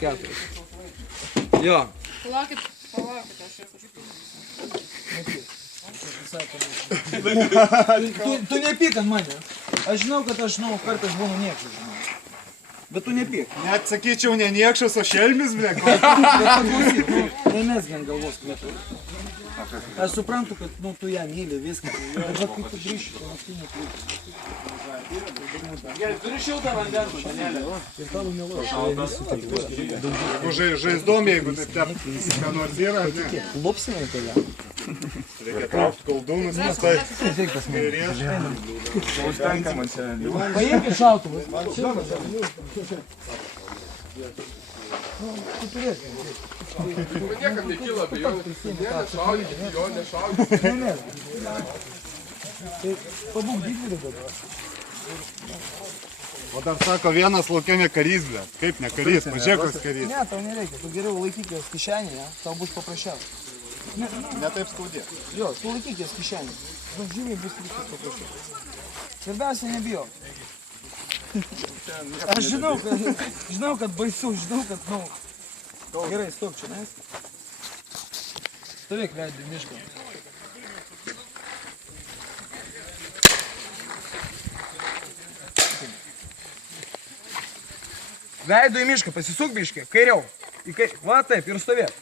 4. Jo. Palaukit, aš Tu nepyk ant mane. Aš žinau, kad aš, kartais būnu niekšas, žinau. Bet tu nepyk. Net sakyčiau, ne niekšas, o šelmis, ble. Bet paklausyk, nemesgi ant galvos kvietų. Aš suprantu, kad, tu ją myli, viską. Bet kai tu grįši, tu naktinį kliūtį. Gerai, turi šiltą vandenų, panelė. Ir tavo Jeigu žaizdom, jeigu taip tep, ką nors yra, ne. lupsinai tave. Reikia traukti koldūnus, nes tai kairės. Užtenka man šiandien. Paimkit šautuvus. Tu turėsi. Niekam nekyla abejonių. Nešaudyti, jo nešaudyti. Tai pabūk didžiulį dabar. O dar sako, vienas laukia ne karys, ble. Kaip ne karys, pažiūrėk, koks karys. Ne, tau nereikia. Tu geriau laikyk jos kišenėje, tau bus paprasčiausia. Ne taip skaudė. Jo, tu laikyk jas kišenėje. Žymiai bus viskas paprasčiau. Svarbiausia, nebijau. Aš žinau, kad baisu, žinau, kad, gerai, stok čia, nes? Stovėk veidį mišką. Veidu į mišką, pasisuk biškį, kairiau. Va taip, ir stovėk.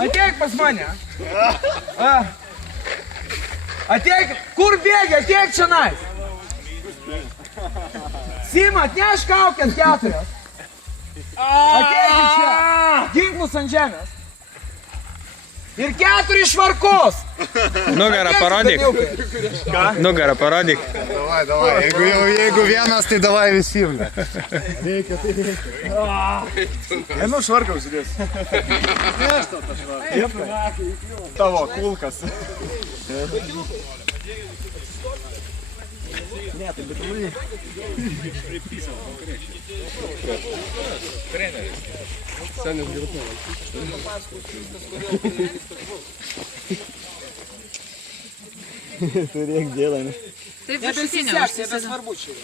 Ateik pas mane. Ateik, kur bėgi, ateik čia nais. Sima, atneš kaukės 4. Ateik čia. Ginklus ant žemės. Ir 4 švarkus. Nugarą parodyk. Nugarą parodyk. Davai, jeigu vienas, tai davai visi, ble. Reikia. Einu švarką užsidės. Nešta tą švarką. Tavo kulkas. Ne, tai betumai. Treneris. Senis girtumas. Turėk dėlą. Taip, viršutinė. Nebesvarbu čia.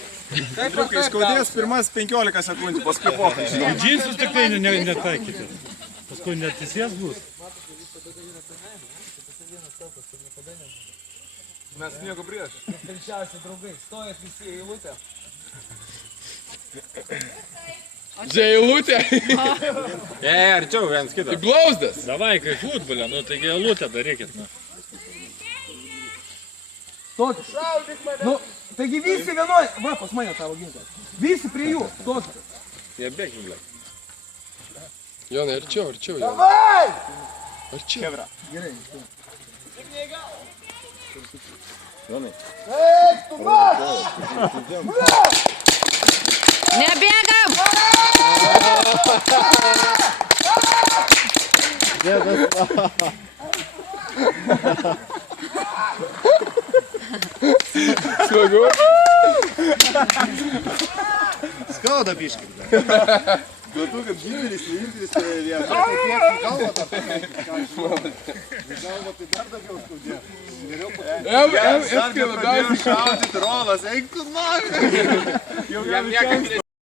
Kai skaudės pirmas 15 sekundžių, paskui pokai. Džinsus tik tai netaikyti. Paskui netisės bus. Mes nieko prieš. Pilčiausi draugai, stojat visi į eilutę. Čia eilutė. Arčiau vienas kitas. Į blauzdas. Davai, kai futbolė, taigi eilutę darykit. Stokit. Taigi visi vienoj... Va, pas mane tavo ginklas. Visi prie jų. Stokit. Jie bėgim, ble. Jonai, arčiau. Davai! Arčiau. Gerai. Jonai. Eik, tu mat! Nebėgam! Smagu. Skauda biškai. Duotu, kad žydelis, vienintelis, tai tiek į galvą tą galvą, tai dar daugiau skaudė. Eskai labiausiai šaudyti rolas, eik tu nori. Jam niekam